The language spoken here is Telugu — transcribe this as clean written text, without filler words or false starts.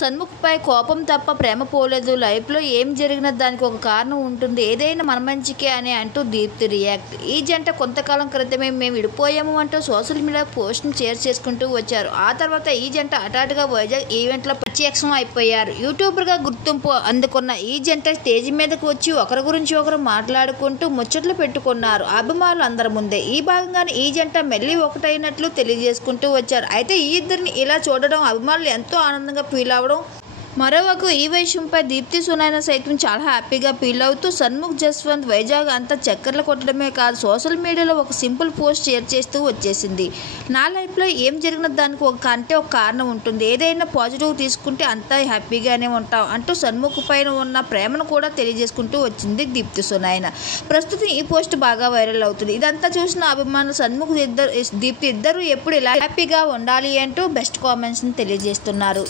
సన్ముఖ్పై కోపం తప్ప ప్రేమ పోలేదు. లైఫ్లో ఏం జరిగినా దానికి ఒక కారణం ఉంటుంది. ఏదైనా మన మంచికే అని అంటూ దీప్తి రియాక్ట్. ఈ జంట కొంతకాలం క్రితమే మేము విడిపోయాము అంటూ సోషల్ మీడియా పోస్ట్ను షేర్ చేసుకుంటూ వచ్చారు. ఆ తర్వాత ఈ జంట హఠాత్తుగా వైజాగ్ ఈవెంట్లో ప్రత్యక్షం అయిపోయారు. యూట్యూబర్గా గుర్తింపు అందుకున్న ఈ జంట స్టేజ్ మీదకు వచ్చి ఒకరి గురించి ఒకరు మాట్లాడుకుంటూ ముచ్చట్లు పెట్టుకున్నారు అభిమానులు అందరి ముందే. ఈ భాగంగానే ఈ జంట మళ్ళీ ఒకటైనట్లు తెలియజేసుకుంటూ వచ్చారు. అయితే ఈ ఇద్దరిని ఇలా చూడడం అభిమానులు ఎంతో ఆనందంగా ఫీల్ అవ్వడం. మరోవైపు ఈ విషయంపై దీప్తి సునైనా సైతం చాలా హ్యాపీగా ఫీల్ అవుతూ సన్ముఖ్ జస్వంత్ వైజాగ్ అంతా చక్కర్లు కొట్టడమే కాదు సోషల్ మీడియాలో ఒక సింపుల్ పోస్ట్ షేర్ చేస్తూ వచ్చేసింది. నా లైఫ్లో ఏం జరిగిన దానికి ఒక కారణం ఉంటుంది. ఏదైనా పాజిటివ్ తీసుకుంటే అంతా హ్యాపీగానే ఉంటాం అంటూ సన్ముఖ్ పైన ఉన్న ప్రేమను కూడా తెలియజేసుకుంటూ వచ్చింది దీప్తి సునైనా. ప్రస్తుతం ఈ పోస్ట్ బాగా వైరల్ అవుతుంది. ఇదంతా చూసిన అభిమానులు సన్ముఖ్ దీప్తి ఇద్దరు ఎప్పుడు ఇలా హ్యాపీగా ఉండాలి అంటూ బెస్ట్ కామెంట్స్ని తెలియజేస్తున్నారు.